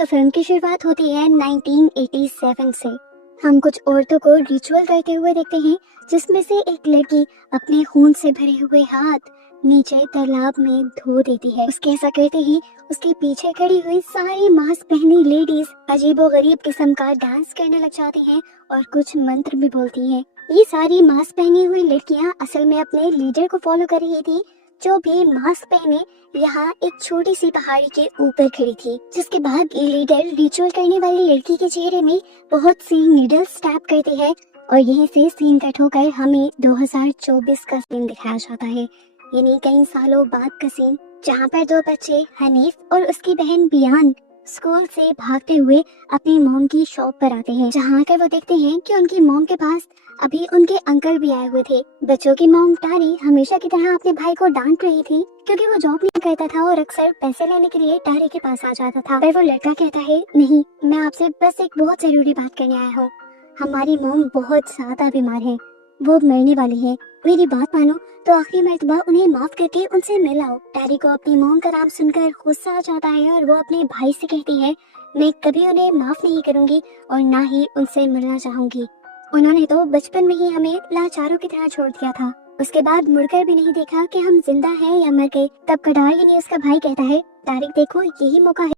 तो फिल्म की शुरुआत होती है 1987 से। हम कुछ औरतों को रिचुअल करते हुए देखते हैं, जिसमें से एक लड़की अपने खून से भरे हुए हाथ नीचे तालाब में धो देती है। उसके ऐसा करते ही उसके पीछे खड़ी हुई सारी मास्क पहनी लेडीज अजीबोगरीब किस्म का डांस करने लग जाती हैं और कुछ मंत्र भी बोलती हैं। ये सारी मास्क पहनी हुई लड़कियां असल में अपने लीडर को फॉलो कर रही थी, जो भी मास्क पहने यहाँ एक छोटी सी पहाड़ी के ऊपर खड़ी थी। जिसके बाद ये लीडर रिचुअल करने वाली लड़की के चेहरे में बहुत सी नीडल स्टैप करती है और यहीं से सीन कट होकर हमें 2024 का सीन दिखाया जाता है, यानी कई सालों बाद का सीन, जहाँ पर दो बच्चे हनीफ और उसकी बहन बियान स्कूल से भागते हुए अपनी मॉम की शॉप पर आते हैं, जहाँ आकर वो देखते हैं कि उनकी मॉम के पास अभी उनके अंकल भी आए हुए थे। बच्चों की मॉम टारी हमेशा की तरह अपने भाई को डांट रही थी, क्योंकि वो जॉब नहीं करता था और अक्सर पैसे लेने के लिए टारी के पास आ जाता था। पर वो लड़का कहता है, नहीं, मैं आपसे बस एक बहुत जरूरी बात करने आया हूँ। हमारी मॉम बहुत ज्यादा बीमार है, वो मरने वाली है। मेरी बात मानो तो आखिरी मर्तबा उन्हें माफ करके उनसे मिल आओ। टैरी को अपनी मॉम का नाम सुनकर गुस्सा आ जाता है और वो अपने भाई से कहती है, मैं कभी उन्हें माफ नहीं करूंगी और ना ही उनसे मिलना चाहूंगी। उन्होंने तो बचपन में ही हमें लाचारों की तरह छोड़ दिया था, उसके बाद मुड़कर भी नहीं देखा कि हम जिंदा हैं या मर गए। तब कटार यानी उसका भाई कहता है, तारिक देखो, यही मौका है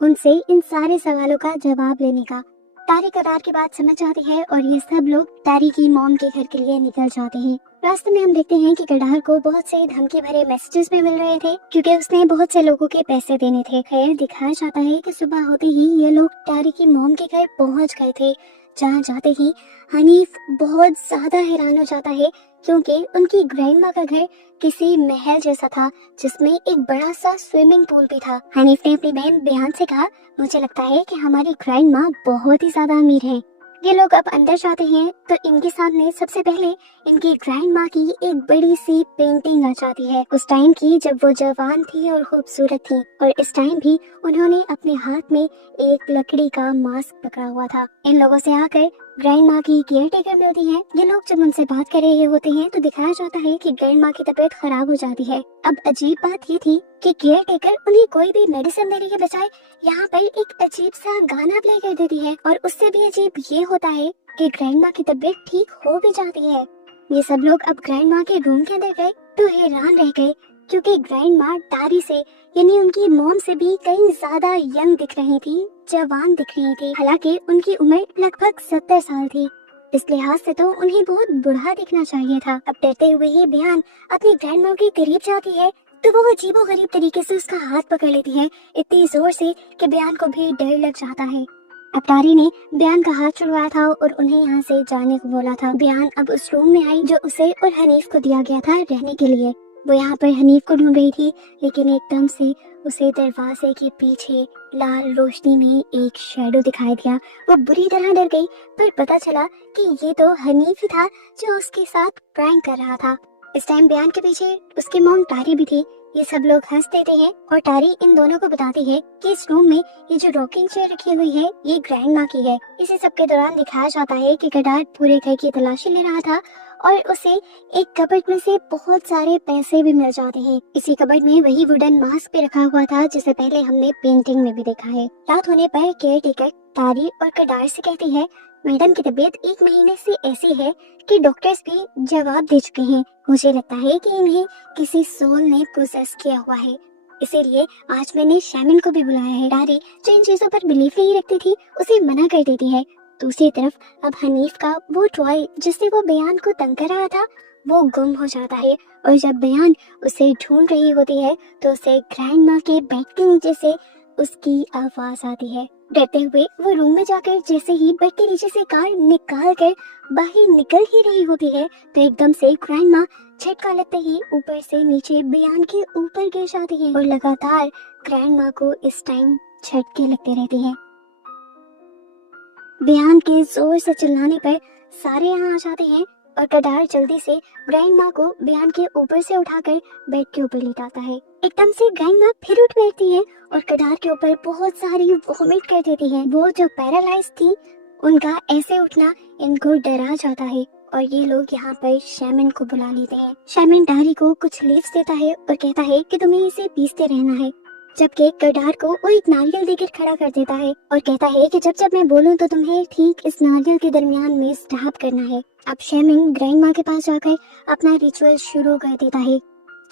उनसे इन सारे सवालों का जवाब लेने का। तारिक कटार की बात समझ जाती है और ये सब लोग तारिक की मॉम के घर के लिए निकल जाते हैं। रास्ते में हम देखते हैं कि कटार को बहुत से धमकी भरे मैसेजेस भी मिल रहे थे, क्योंकि उसने बहुत से लोगों के पैसे देने थे। खैर, दिखाया जाता है कि सुबह होते ही ये लोग तारिक की मॉम के घर पहुंच गए थे, जहाँ जाते ही हनीफ बहुत ज्यादा हैरान हो जाता है, क्योंकि उनकी ग्रैंडमा का घर किसी महल जैसा था, जिसमें एक बड़ा सा स्विमिंग पूल भी था। हनीफ ने अपनी बहन बियान से कहा, मुझे लगता है कि हमारी ग्रैंडमा बहुत ही ज्यादा अमीर है। ये लोग अब अंदर जाते हैं तो इनके सामने सबसे पहले इनकी ग्रैंडमा की एक बड़ी सी पेंटिंग आ जाती है, उस टाइम की जब वो जवान थी और खूबसूरत थी, और इस टाइम भी उन्होंने अपने हाथ में एक लकड़ी का मास्क पकड़ा हुआ था। इन लोगों से आकर ग्रैंड माँ की केयर टेकर मिलती है। ये लोग जब उनसे बात कर रहे होते हैं तो दिखाया जाता है कि ग्रैंड माँ की तबीयत खराब हो जाती है। अब अजीब बात ये थी कि केयर टेकर उन्हें कोई भी मेडिसिन देने के बजाय यहाँ पर एक अजीब सा गाना प्ले कर देती है, और उससे भी अजीब ये होता है कि ग्रैंड माँ की तबीयत ठीक हो भी जाती है। ये सब लोग अब ग्रैंड माँ के रूम के अंदर गए तो हैरान रह गए, क्योंकि ग्रैंड माँ टारी से यानी उनकी मॉम से भी कहीं ज्यादा यंग दिख रही थी, जवान दिख रही थी। हालांकि उनकी उम्र लगभग 70 साल थी। इस लिहाज से तो उन्हें बहुत बुढ़ा दिखना चाहिए था। अब डरते हुए ही बियान अपनी ग्रैंड माँ के करीब जाती है तो वो अजीबोगरीब तरीके से उसका हाथ पकड़ लेती है, इतनी जोर से कि बियान को भी डर लग जाता है। अब टारी ने बियान का हाथ छुड़वाया था और उन्हें यहाँ से जाने को बोला था। बियान अब उस रूम में आई जो उसे और हनीफ को दिया गया था रहने के लिए। वो यहाँ पर हनीफ को ढूंढ रही थी, लेकिन एकदम से उसे दरवाजे के पीछे लाल रोशनी में एक शैडो दिखाई दिया। वो बुरी तरह डर गई, पर पता चला कि ये तो हनीफ ही था जो उसके साथ प्रैंक कर रहा था। इस टाइम बियान के पीछे उसकी मॉम टारी भी थी। ये सब लोग हंस देते हैं और टारी इन दोनों को बताती है कि इस रूम में ये जो रॉकिंग चेयर रखी हुई है ये ग्रैंड माँ की है। इसी सब के दौरान दिखाया जाता है कि कटार पूरे घर की तलाशी ले रहा था और उसे एक कबर्ड में से बहुत सारे पैसे भी मिल जाते हैं। इसी कबर्ड में वही वुडन मास्क भी रखा हुआ था जिसे पहले हमने पेंटिंग में भी देखा है। रात होने पर केयर टेकर टारी और कटार से कहती है, मैडम की तबीयत 1 महीने से ऐसी है कि डॉक्टर्स भी जवाब दे चुके हैं। मुझे लगता है कि इन्हें किसी सोल ने पोसेस किया हुआ है, इसीलिए आज मैंने शैमिन को भी बुलाया है। टारी जो इन चीजों पर बिलीव नहीं रखती थी उसे मना कर देती है। दूसरी तरफ अब हनीफ का वो टॉय जिससे वो बयान को तंग कर रहा था वो गुम हो जाता है, और जब बयान उसे ढूंढ रही होती है तो उसे ग्रैंड माँ के बेड के नीचे से उसकी आवाज आती है। डरते हुए वो रूम में जाकर जैसे ही बेड के नीचे से कार निकाल कर बाहर निकल ही रही होती है तो एकदम से ग्रैंड माँ झटका लगते ही ऊपर से नीचे बयान के ऊपर गिर जाती है, और लगातार ग्रैंड माँ को इस टाइम झटके लगते रहते हैं। बयान के जोर से चिल्लाने पर सारे यहाँ आ जाते हैं और कटार जल्दी से ग्रैंड माँ को बयान के ऊपर से उठाकर बेड के ऊपर लेटाता है। एकदम से ग्रैंड माँ फिर उठ बैठती है और कटार के ऊपर बहुत सारी वोमिट कर देती है। वो जो पैरालाइज थी उनका ऐसे उठना इनको डरा जाता है और ये लोग यहाँ पर शैमिन को बुला लेते हैं। शैमिन टारी को कुछ लीव्स देता है और कहता है कि तुम्हें इसे पीसते रहना है। जबकि कटार को वो एक नारियल देकर खड़ा कर देता है और कहता है कि जब जब मैं बोलूं तो तुम्हें ठीक इस नारियल के दरमियान में स्टैब करना है। अब शेमिंग ग्रैंड माँ के पास जाकर अपना रिचुअल शुरू कर देता है।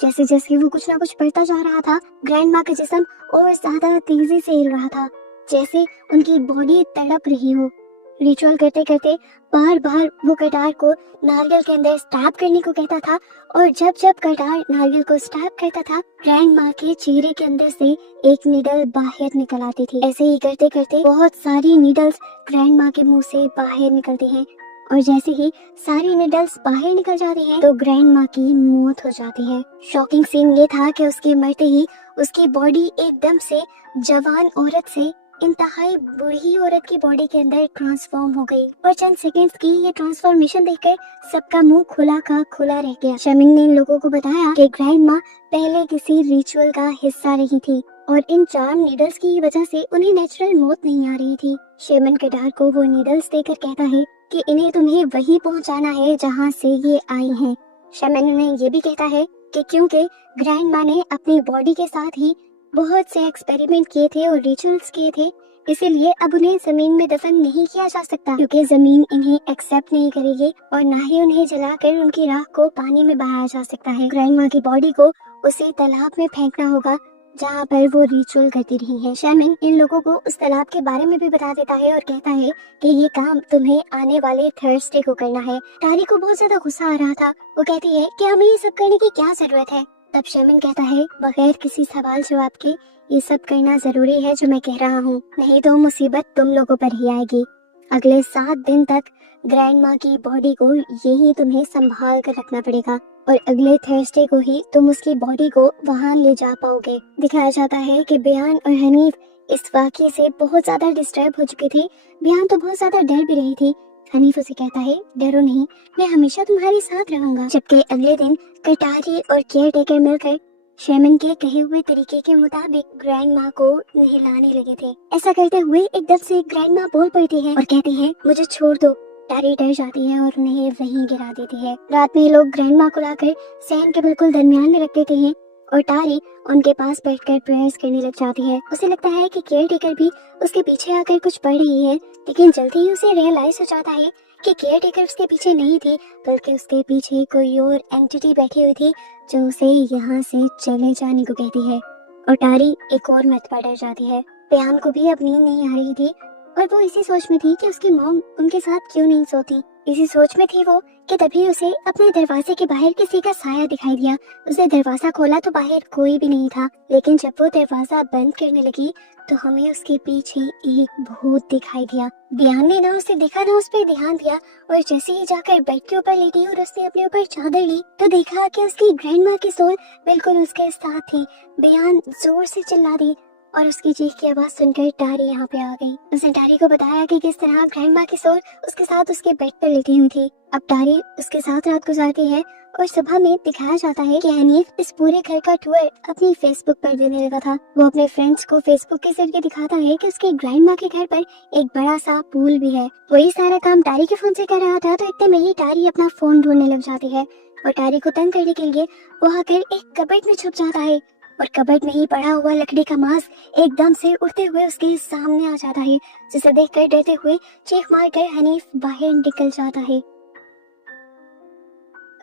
जैसे जैसे वो कुछ ना कुछ पढ़ता जा रहा था, ग्रैंड माँ का जिस्म और ज्यादा तेजी से हिल रहा था, जैसे उनकी बॉडी तड़प रही हो। रिचुअल करते करते बार बार वो कटार को नारियल के अंदर स्टैब करने को कहता था और जब जब कटार नारियल को स्टैब करता था, ग्रैंड माँ के चेहरे के अंदर से एक नीडल बाहर निकल आती थी। ऐसे ही करते करते बहुत सारी नीडल्स ग्रैंड माँ के मुंह से बाहर निकलती हैं और जैसे ही सारी नीडल्स बाहर निकल जाती हैं तो ग्रैंड माँ की मौत हो जाती है। शॉकिंग सीन ये था कि उसके मरते ही उसकी बॉडी एकदम से जवान औरत से इंतहाई बूढ़ी औरत की बॉडी के अंदर ट्रांसफॉर्म हो गई और चंद सेकंड्स की ये ट्रांसफॉर्मेशन देखकर सबका मुंह खुला का खुला रह गया। शेमिंग ने इन लोगों को बताया कि ग्रैंड माँ पहले किसी रिचुअल का हिस्सा रही थी और इन चार्म नीडल्स की वजह से उन्हें नेचुरल मौत नहीं आ रही थी। शेमन कटार को वो नीडल्स देकर कहता है कि इन्हें तुम्हें वहीं पहुंचाना है जहां से ये आई हैं। शेमन ने ये भी कहता है कि क्योंकि ग्रैंड माँ ने अपनी बॉडी के साथ ही बहुत से एक्सपेरिमेंट किए थे और रिचुअल्स किए थे, इसीलिए अब उन्हें जमीन में दफन नहीं किया जा सकता क्योंकि जमीन इन्हें एक्सेप्ट नहीं करेगी और ना ही उन्हें जलाकर उनकी राख को पानी में बहाया जा सकता है। ग्रैंड माँ की बॉडी को उसी तालाब में फेंकना होगा जहाँ पर वो रिचुअल करती रही है। शेमिन इन लोगों को उस तालाब के बारे में भी बता देता है और कहता है कि ये काम तुम्हें आने वाले थर्सडे को करना है। टारी को बहुत ज्यादा गुस्सा आ रहा था। वो कहती है कि हमें ये सब करने की क्या जरूरत है। तब शेमिन कहता है बगैर किसी सवाल जवाब के ये सब करना जरूरी है जो मैं कह रहा हूँ, नहीं तो मुसीबत तुम लोगों पर ही आएगी। अगले 7 दिन तक ग्रैंड माँ की बॉडी को यही तुम्हें संभाल कर रखना पड़ेगा और अगले थर्सडे को ही तुम उसकी बॉडी को वहाँ ले जा पाओगे। दिखाया जाता है कि बयान और हनीफ इस वाक़ये से बहुत ज्यादा डिस्टर्ब हो चुके थे। बयान तो बहुत ज्यादा डर भी रही थी। हनीफ उसे कहता है डरो नहीं, मैं हमेशा तुम्हारे साथ रहूंगा। जबकि अगले दिन कटारी और केयर टेकर मिलकर शेमिन के कहे हुए तरीके के मुताबिक ग्रैंड माँ को नहलाने लगे थे। ऐसा करते हुए एकदम से ग्रैंड माँ बोल पड़ती है और कहती है मुझे छोड़ दो। टारी डर जाती है और उन्हें वहीं गिरा देती है। रात में लोग ग्रैंड माँ को लाकर सैन के बिल्कुल दरमियान में रख देते हैं और टारी उनके पास बैठकर प्रेयर्स करने लग जाती है। उसे लगता है कि केयर टेकर भी उसके पीछे आकर कुछ पढ़ रही है, लेकिन जल्दी ही उसे रियलाइज हो जाता है कि केयर टेकर उसके पीछे नहीं थी बल्कि उसके पीछे कोई और एंटिटी बैठी हुई थी जो उसे यहाँ से चले जाने को कहती है। और टारी एक और मत डर जाती है। प्याम को भी अब नींद नहीं आ रही थी और वो इसी सोच में थी कि उसकी मॉम उनके साथ क्यों नहीं सोती। इसी सोच में थी वो कि तभी उसे अपने दरवाजे के बाहर किसी का साया दिखाई दिया। उसने दरवाजा खोला तो बाहर कोई भी नहीं था, लेकिन जब वो दरवाजा बंद करने लगी तो हमें उसके पीछे एक भूत दिखाई दिया। बयान ने ना उसे देखा ना उस पर ध्यान दिया और जैसे ही जाकर बेड के ऊपर लेटी और उसने अपने ऊपर चादर ली तो देखा कि उसकी ग्रैंड माँ की सोल बिल्कुल उसके साथ थी। बयान जोर से चिल्ला दी और उसकी चीख की आवाज सुनकर टारी यहाँ पे आ गई। उसने टारी को बताया कि किस तरह ग्रैंड माँ की सोल उसके साथ उसके बेड पर लेटी हुई थी। अब टारी उसके साथ रात गुजारती है और सुबह में दिखाया जाता है कि हनीफ इस पूरे घर का टूर अपनी फेसबुक पर देने लगा था। वो अपने फ्रेंड्स को फेसबुक के जरिए दिखाता है कि उसके ग्रैंड माँ के घर पर एक बड़ा सा पूल भी है। वही सारा काम टारी के फोन से कर रहा था तो इतने में ही टारी अपना फोन ढूंढने लग जाती है और टारी को तंग करने के लिए वो आकर एक कबर्ड में छुप जाता है और कबर्ड में ही पड़ा हुआ लकड़ी का मांस एकदम से उड़ते हुए उसके सामने आ जाता है, जिसे देखकर डरते हुए चीख मारकर हनीफ बाहर निकल जाता है।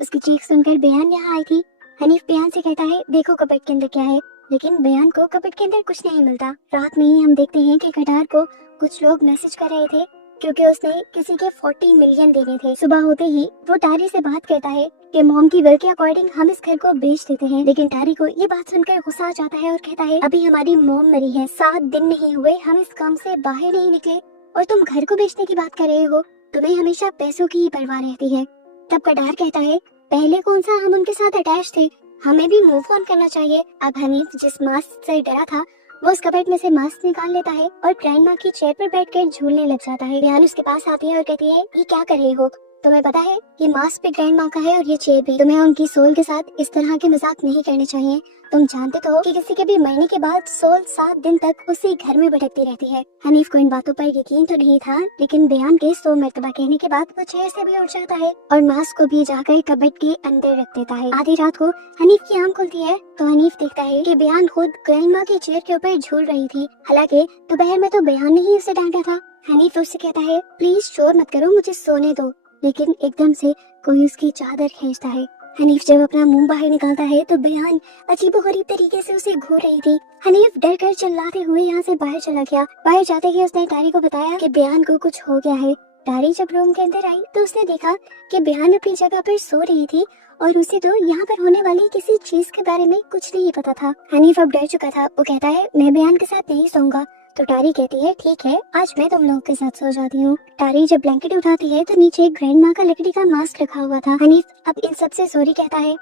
उसकी चीख सुनकर बयान यहाँ आई थी। हनीफ बयान से कहता है देखो कबर्ड के अंदर क्या है, लेकिन बयान को कबर्ड के अंदर कुछ नहीं मिलता। रात में ही हम देखते हैं कि कटार को कुछ लोग मैसेज कर रहे थे क्योंकि उसने किसी के 40 मिलियन देने थे। सुबह होते ही वो टारी से बात करता है कि मॉम की विल के अकॉर्डिंग हम इस घर को बेच देते हैं, लेकिन टारी को ये बात सुनकर गुस्सा आ जाता है और कहता है अभी हमारी मॉम मरी है, 7 दिन नहीं हुए हम इस काम से बाहर नहीं निकले और तुम घर को बेचने की बात कर रहे हो, तुम्हें हमेशा पैसों की ही परवाह रहती है। तब कटार कहता है पहले कौन सा हम उनके साथ अटैच थे, हमें भी मूव ऑन करना चाहिए। अब हनीफ जिस मास्क से डरा था वो उस कबर्ड में से मास्क निकाल लेता है और ग्रैंड माँ की चेयर पर बैठकर झूलने लग जाता है। बयान उसके पास आती है और कहती है ये क्या कर रहे हो, तुम्हें पता है ये मास्क भी ग्रैंड माँ का है और ये चेयर भी। तुम्हें उनकी सोल के साथ इस तरह के मजाक नहीं करने चाहिए। तुम जानते तो हो कि किसी के भी मरने के बाद सोल 7 दिन तक उसी घर में भटकती रहती है। हनीफ को इन बातों पर यकीन तो नहीं था, लेकिन बयान के 100 मरतबा कहने के बाद वो चेयर से भी उठ जाता है और मास्क को भी जाकर कबर्ड के अंदर रख देता है। आधी रात को हनीफ की आंख खुलती है तो हनीफ देखता है कि बयान खुद ग्रैंड माँ की चेयर के ऊपर झूल रही थी। हालांकि दोपहर में तो बयान ने ही उसे डांटा था। हनीफ उससे कहता है, प्लीज शोर मत करो, मुझे सोने दो। लेकिन एकदम से कोई उसकी चादर खींचता है। हनीफ जब अपना मुंह बाहर निकालता है तो बयान अजीबोगरीब तरीके से उसे घूर रही थी। हनीफ डर कर चिल्लाते हुए यहाँ से बाहर चला गया। बाहर जाते ही उसने टारी को बताया कि बयान को कुछ हो गया है। टारी जब रूम के अंदर आई तो उसने देखा कि बयान अपनी जगह पर सो रही थी और उसे तो यहाँ पर होने वाली किसी चीज के बारे में कुछ नहीं पता था। हनीफ अब डर चुका था। वो कहता है, मैं बयान के साथ नहीं सोऊंगा। तो टारी कहती है, ठीक है, आज मैं तुम लोगों के साथ सो जाती हूँ। टारी जब ब्लैंकेट उठाती है तो नीचे ग्रैंड माँ का लकड़ी का मास्क रखा हुआ था। हनीफ अब इन सबसे सॉरी कहता है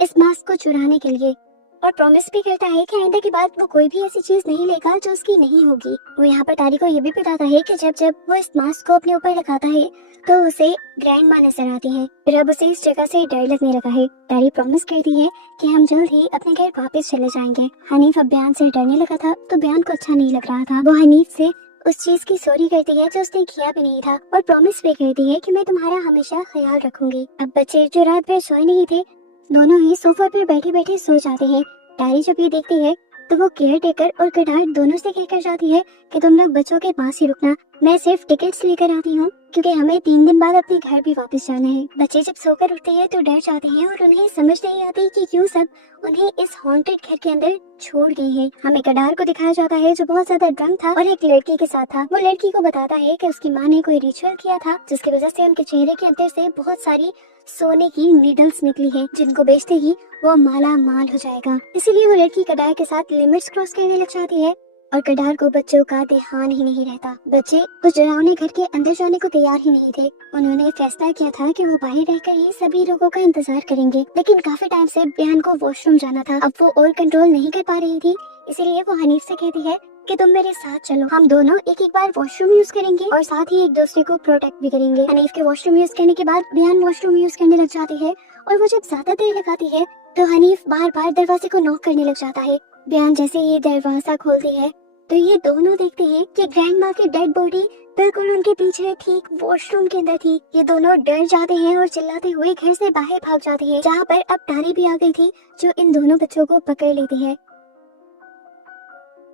इस मास्क को चुराने के लिए और प्रॉमिस भी करता है कि आइंदा के बाद वो कोई भी ऐसी चीज नहीं लेगा जो उसकी नहीं होगी। वो यहाँ पर टारी को ये भी बताता है कि जब जब वो इस मास्क को अपने ऊपर लगाता है तो उसे ग्रैंड माँ नजर आती है। फिर अब उसे इस जगह से डर लगने लगा है। टारी प्रॉमिस करती है कि हम जल्द ही अपने घर वापस चले जाएंगे। हनीफ अब बयान से डरने लगा था तो बयान को अच्छा नहीं लग रहा था। वो हनीफ से उस चीज की सॉरी करती है जो उसने किया भी नहीं था और प्रॉमिस भी करती है कि मैं तुम्हारा हमेशा ख्याल रखूंगी। अब बच्चे जो रात भर सोए नहीं थे दोनों ही सोफा पर बैठे बैठे सो जाते हैं। टारी जब ये देखती है तो वो केयर टेकर और गडार दोनों से कहकर जाती है कि तुम लोग बच्चों के पास ही रुकना, मैं सिर्फ टिकट्स लेकर आती हूँ क्योंकि हमें 3 दिन बाद अपने घर भी वापस जाना है। बच्चे जब सोकर उठते हैं तो डर जाते हैं और उन्हें समझ नहीं आती कि क्यों सब उन्हें इस हॉन्टेड घर के अंदर छोड़ गई है। हमें गडार को दिखाया जाता है जो बहुत ज्यादा ड्रंक था और एक लड़की के साथ था। वो लड़की को बताता है कि उसकी माँ ने कोई रिचुअल किया था जिसकी वजह से उनके चेहरे के अंदर से बहुत सारी सोने की नीडल्स निकली है जिनको बेचते ही वो माला माल हो जाएगा। इसीलिए वो लड़की गडार के साथ लिमिट्स क्रॉस करने लग जाती है और गडार को बच्चों का ध्यान ही नहीं रहता। बच्चे उस डरावने घर के अंदर जाने को तैयार ही नहीं थे। उन्होंने फैसला किया था कि वो बाहर रहकर ही सभी लोगों का इंतजार करेंगे, लेकिन काफी टाइम से बयान को वॉशरूम जाना था। अब वो और कंट्रोल नहीं कर पा रही थी, इसीलिए वो हनीफ से कहती है कि तुम मेरे साथ चलो, हम दोनों एक एक बार वॉशरूम यूज करेंगे और साथ ही एक दूसरे को प्रोटेक्ट भी करेंगे। हनीफ के वॉशरूम यूज करने के बाद बयान वॉशरूम यूज करने लग जाती है और वो जब ज्यादा देर लगाती है तो हनीफ बार बार दरवाजे को नॉक करने लग जाता है। बयान जैसे ये दरवाजा खोलती है तो ये दोनों देखते हैं कि ग्रैंड माँ की डेड बॉडी बिल्कुल उनके पीछे ठीक वॉशरूम के अंदर थी। ये दोनों डर जाते हैं और चिल्लाते हुए घर से बाहर भाग जाते हैं, जहाँ पर अब टारी भी आ गई थी जो इन दोनों बच्चों को पकड़ लेती है।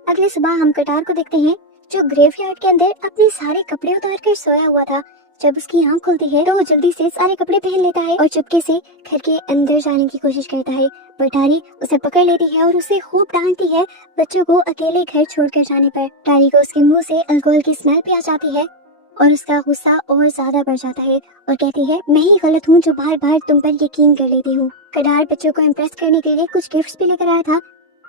अगले सुबह हम कटार को देखते हैं जो ग्रेवयार्ड के अंदर अपने सारे कपड़े उतार कर सोया हुआ था। जब उसकी आंख खुलती है तो वो जल्दी से सारे कपड़े पहन लेता है और चुपके से घर के अंदर जाने की कोशिश करता है, पर टारी उसे पकड़ लेती है और उसे खूब डांटती है बच्चों को अकेले घर छोड़कर जाने पर। टारी को उसके मुंह से अल्कोहल की स्मेल भी आ जाती है और उसका गुस्सा और ज्यादा बढ़ जाता है और कहती है, मैं ही गलत हूँ जो बार बार तुम पर यकीन कर लेती हूँ। कटार बच्चों को इम्प्रेस करने के लिए कुछ गिफ्ट्स भी लेकर आया था,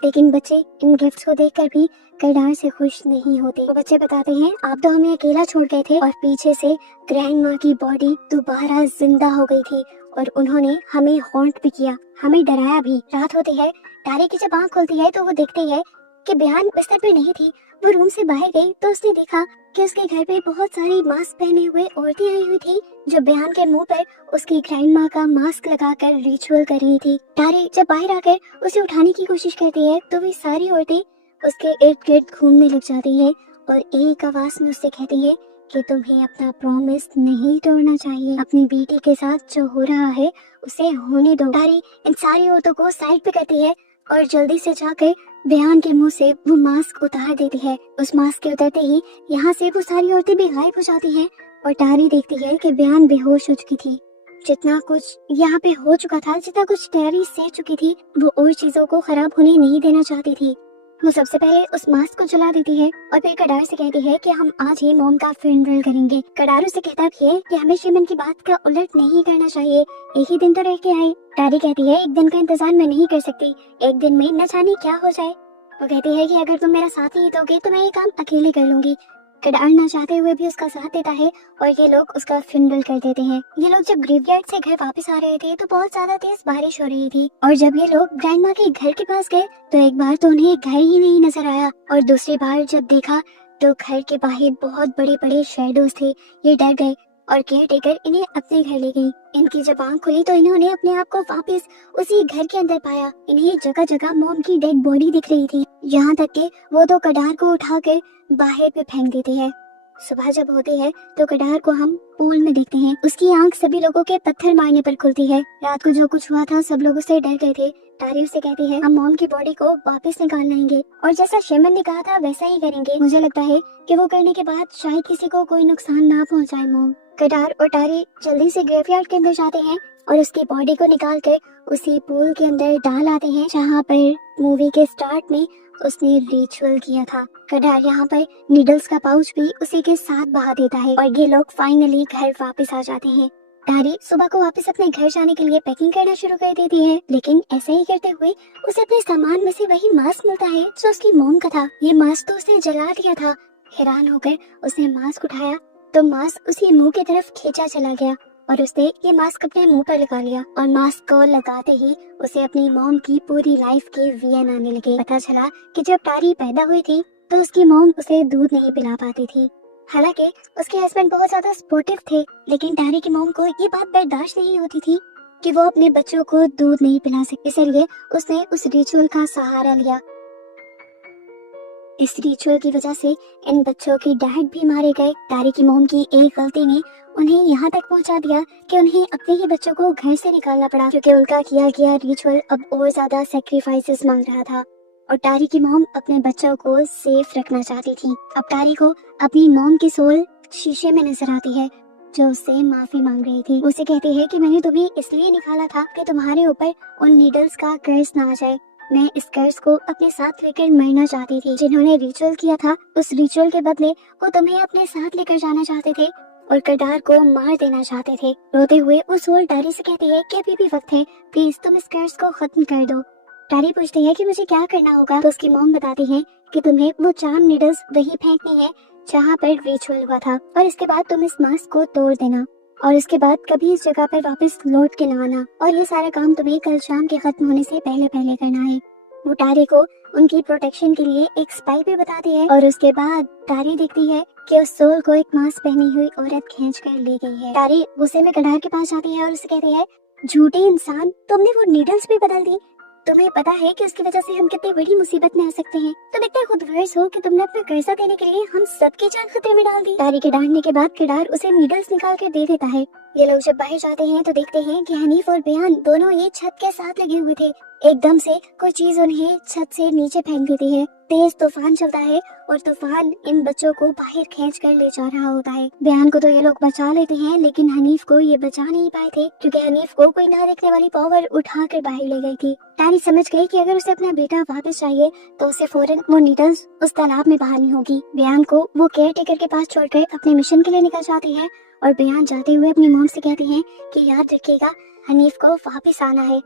लेकिन बच्चे इन गिफ्ट्स को देखकर भी कटार से खुश नहीं होते। तो बच्चे बताते हैं, आप तो हमें अकेला छोड़ गए थे और पीछे से ग्रैंड माँ की बॉडी दोबारा जिंदा हो गई थी और उन्होंने हमें हॉन्ट भी किया, हमें डराया भी। रात होती है, टारी की जब आंख खुलती है तो वो देखती है कि बयान बिस्तर पे नहीं थी। वो रूम से बाहर गई तो उसने देखा कि उसके घर पे बहुत सारी मास्क पहने हुए औरतें आई हुई थी जो बयान के मुंह पर उसकी ग्रैंड माँ का मास्क लगाकर रिचुअल कर रही थी। टारी जब बाहर आकर उसे उठाने की कोशिश करती है तो वे सारी औरतें उसके इर्द गिर्द घूमने लग जाती है और एक आवाज में उससे कहती है कि तुम्हें अपना प्रॉमिस नहीं तोड़ना चाहिए, अपनी बेटी के साथ जो हो रहा है उसे होने दो। टारी इन सारी औरतों को साइड पे करती है और जल्दी से जाकर बयान के मुंह से वो मास्क उतार देती है। उस मास्क के उतरते ही यहाँ से वो सारी औरतें भी गायब हो जाती हैं और टारी देखती है कि बयान बेहोश हो चुकी थी। जितना कुछ यहाँ पे हो चुका था, जितना कुछ टारी सह चुकी थी, वो और चीजों को खराब होने नहीं देना चाहती थी। वो सबसे पहले उस मास्क को जला देती है और फिर कडार से कहती है कि हम आज ही मॉम का फ्यूनरल करेंगे। कडार उसे कहता भी है कि हमें शिमन की बात का उलट नहीं करना चाहिए, एक ही दिन तो रह के आए। टारी कहती है, एक दिन का इंतजार मैं नहीं कर सकती, एक दिन में न जाने क्या हो जाए। वो कहती है कि अगर तुम मेरा साथ नहीं दोगे तो मैं ये काम अकेले कर लूंगी। कडार ना चाहते हुए भी उसका साथ देता है और ये लोग उसका फ्यूनरल कर देते हैं। ये लोग जब ग्रेवयार्ड से घर वापस आ रहे थे तो बहुत ज्यादा तेज बारिश हो रही थी और जब ये लोग ग्रैंड माँ के घर के पास गए तो एक बार तो उन्हें घर ही नहीं नजर आया और दूसरी बार जब देखा तो घर के बाहर बहुत बड़े बड़े शेडोज थे। ये डर गए और केयर टेकर इन्हें अपने घर ले गई। इनकी जब आंख खुली तो इन्होंने अपने आप को वापस उसी घर के अंदर पाया। इन्हें जगह जगह मॉम की डेड बॉडी दिख रही थी, यहाँ तक कि वो तो कडार को उठाकर बाहर पे फेंक देते हैं। सुबह जब होती है तो कडार को हम पूल में देखते हैं। उसकी आंख सभी लोगों के पत्थर मारने पर खुलती है। रात को जो कुछ हुआ था सब लोग उससे डर गए थे। तारी उसे कहती है हम मॉम की बॉडी को वापस निकाल लाएंगे और जैसा शेमन ने कहा था वैसा ही करेंगे। मुझे लगता है कि वो करने के बाद शायद किसी को कोई नुकसान ना पहुंचाए मॉम। कडार और तारी जल्दी से ग्रेवयार्ड के अंदर जाते हैं और उसकी बॉडी को निकाल कर उसी पूल के अंदर डाल आते हैं जहाँ पर मूवी के स्टार्ट में उसने रिचुअल किया था। कडार यहाँ पर नीडल्स का पाउच भी उसी के साथ बहा देता है और ये लोग फाइनली घर वापस आ जाते हैं। तारी सुबह को वापस अपने घर जाने के लिए पैकिंग करना शुरू कर देती है, लेकिन ऐसे ही करते हुए उसे अपने सामान में से वही मास्क मिलता है जो उसकी मोम का था। ये मास्क तो उसने जला दिया था। हैरान होकर उसने मास्क उठाया तो मास्क उसी मुंह की तरफ खींचा चला गया और उसने ये मास्क अपने मुंह पर लगा लिया और मास्क को लगाते ही उसे अपनी मॉम की पूरी लाइफ के वीएन आने लगे। पता चला कि जब तारी पैदा हुई थी तो उसकी मॉम उसे दूध नहीं पिला पाती थी। हालांकि उसके हस्बैंड बहुत ज्यादा सपोर्टिव थे, लेकिन तारी की मॉम को ये बात बर्दाश्त नहीं होती थी कि वो अपने बच्चों को दूध नहीं पिला सकती। इसलिए उसने उस रिचुअल का सहारा लिया। इस रिचुअल की वजह से इन बच्चों के डैड भी मारे गए। तारी की मॉम की एक गलती ने उन्हें यहाँ तक पहुँचा दिया कि उन्हें अपने ही बच्चों को घर से निकालना पड़ा, क्योंकि उनका किया गया रिचुअल अब और ज्यादा सैक्रिफाइसेस मांग रहा था और तारी की मॉम अपने बच्चों को सेफ रखना चाहती थी। अब तारी को अपनी मॉम की सोल शीशे में नजर आती है जो उससे माफी मांग रही थी। उसे कहती है कि मैंने तुम्हें इसलिए निकाला था कि तुम्हारे ऊपर उन नीडल्स का कर्ज ना आ जाए। मैं इस कर्ज को अपने साथ लेकर मरना चाहती थी। जिन्होंने रिचुअल किया था उस रिचुअल के बदले वो तुम्हें अपने साथ लेकर जाना चाहते थे और कडार को मार देना चाहते थे। रोते हुए वो सोल तारी से कहती है कि अभी भी वक्त है, प्लीज तुम इस कर्ज को खत्म कर दो। तारी पूछती है कि मुझे क्या करना होगा तो उसकी मॉम बताती है कि तुम्हें वो चार नीडल्स वही फेंकनी है जहाँ पर रिचुअल हुआ था और इसके बाद तुम इस मास्क को तोड़ देना और इसके बाद कभी इस जगह पर वापस लौट के ना आना और ये सारा काम तुम्हें कल शाम के खत्म होने से पहले पहले करना है। वो तारी को उनकी प्रोटेक्शन के लिए एक स्पाई भी बताती है और उसके बाद तारी देखती है कि उस सोल को एक मास्क पहनी हुई औरत खींच कर ले गई है। तारी गुस्से में कडार के पास जाती है और उसे कहती है झूठे इंसान, तुमने वो नीडल्स भी बदल दी। तुम्हें पता है कि उसकी वजह से हम कितनी बड़ी मुसीबत में आ सकते हैं। तुम इतने खुदगर्ज हो कि तुमने अपना कर्जा देने के लिए हम सबकी जान खतरे में डाल दी। तारी के डांटने के बाद किडार उसे नीडल्स निकाल कर दे देता है। ये लोग जब बाहर जाते हैं तो देखते हैं कि हनीफ और बयान दोनों ये छत के साथ लगे हुए थे। एकदम से कोई चीज उन्हें छत से नीचे फेंक देती है। तेज तूफान चलता है और तूफान इन बच्चों को बाहर खींच कर ले जा रहा होता है। बयान को तो ये लोग बचा लेते हैं, लेकिन हनीफ को ये बचा नहीं पाए थे क्योंकि हनीफ को कोई ना देखने वाली पावर उठा कर बाहर ले गई थी। तारी समझ गई कि अगर उसे अपना बेटा वापस चाहिए तो उसे फौरन वो नीडल्स उस तालाब में बहानी होगी। बयान को वो केयर टेकर के पास छोड़कर अपने मिशन के लिए निकल जाती है और बयान जाते हुए अपनी मॉम से कहती है कि याद रखिएगा हनीफ को वापस आना है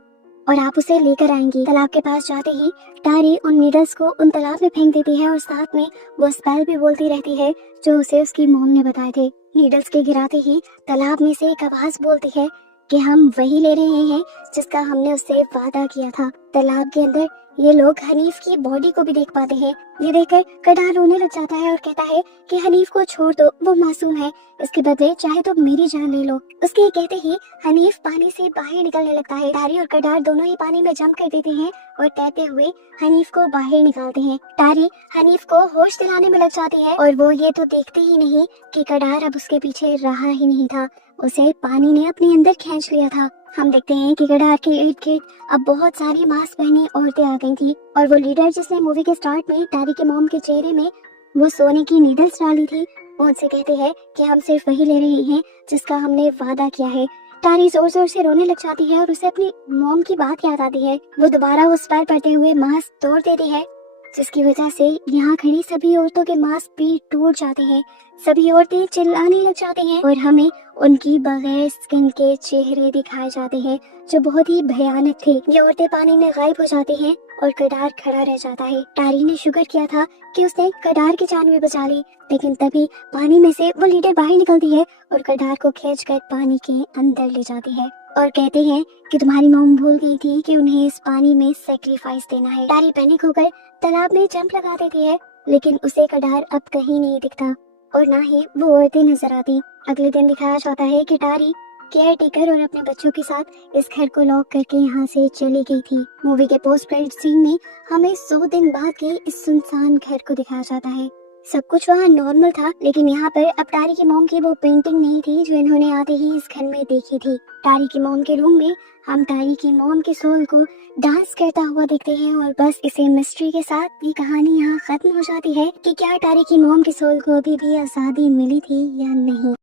और आप उसे लेकर आएंगी। तालाब के पास जाते ही तारी उन नीडल्स को उन तालाब में फेंक देती है और साथ में वो स्पेल भी बोलती रहती है जो उसे उसकी मॉम ने बताए थे। नीडल्स के गिराते ही तालाब में से एक आवाज बोलती है कि हम वही ले रहे हैं जिसका हमने उससे वादा किया था। तालाब के अंदर ये लोग हनीफ की बॉडी को भी देख पाते हैं। ये देखकर कडार रोने लग जाता है और कहता है कि हनीफ को छोड़ दो, वो मासूम है, इसके बदले चाहे तो मेरी जान ले लो। उसके कहते ही हनीफ पानी से बाहर निकलने लगता है। तारी और कडार दोनों ही पानी में जंप कर देते हैं और तैरते हुए हनीफ को बाहर निकालते हैं। तारी हनीफ को होश दिलाने में लग जाती है और वो ये तो देखते ही नहीं कि कडार अब उसके पीछे रहा ही नहीं था, उसे पानी ने अपने अंदर खींच लिया था। हम देखते हैं कि कडार के इर्द गिर्द अब बहुत सारी मास्क पहनी औरतें आ गई थी और वो लीडर जिसने मूवी के स्टार्ट में तारी के मॉम के चेहरे में वो सोने की नीडल्स डाली थी, वो उनसे कहते हैं कि हम सिर्फ वही ले रहे हैं जिसका हमने वादा किया है। तारी जोर जोर से रोने लग जाती है और उसे अपनी मॉम की बात याद आती है। वो दोबारा उस पर पड़ते हुए मास्क तोड़ देती है जिसकी वजह से यहाँ खड़ी सभी औरतों के मास्क भी टूट जाते हैं। सभी औरतें चिल्लाने लग जाती हैं और हमें उनकी बगैर स्किन के चेहरे दिखाए जाते हैं जो बहुत ही भयानक थे। ये औरतें पानी में गायब हो जाती हैं और कडार खड़ा रह जाता है। तारी ने शुक्र किया था कि उसने कडार की जान भी बचा ली, लेकिन तभी पानी में से वो लीडर बाहर निकलती है और कडार को खींचकर पानी के अंदर ले जाती है और कहते हैं कि तुम्हारी मॉम भूल गई थी कि उन्हें इस पानी में सेक्रीफाइस देना है। तारी पैनिक होकर तालाब में जंप लगा देती है, लेकिन उसे कडार अब कहीं नहीं दिखता। और ना ही वो औरतें नजर आती। अगले दिन दिखाया जाता है कि टारी केयर टेकर और अपने बच्चों के साथ इस घर को लॉक करके यहाँ से चली गई थी। मूवी के पोस्ट क्रेडिट सीन में हमें 100 दिन बाद के इस सुनसान घर को दिखाया जाता है। सब कुछ वहाँ नॉर्मल था, लेकिन यहाँ पर अब टारी की मॉम की वो पेंटिंग नहीं थी जो इन्होंने आते ही इस घर में देखी थी। टारी की मॉम के रूम में हम टारी की मॉम के सोल को डांस करता हुआ देखते हैं और बस इसे मिस्ट्री के साथ ये कहानी यहाँ खत्म हो जाती है कि क्या टारी की मॉम के सोल को अभी भी आज़ादी मिली थी या नहीं।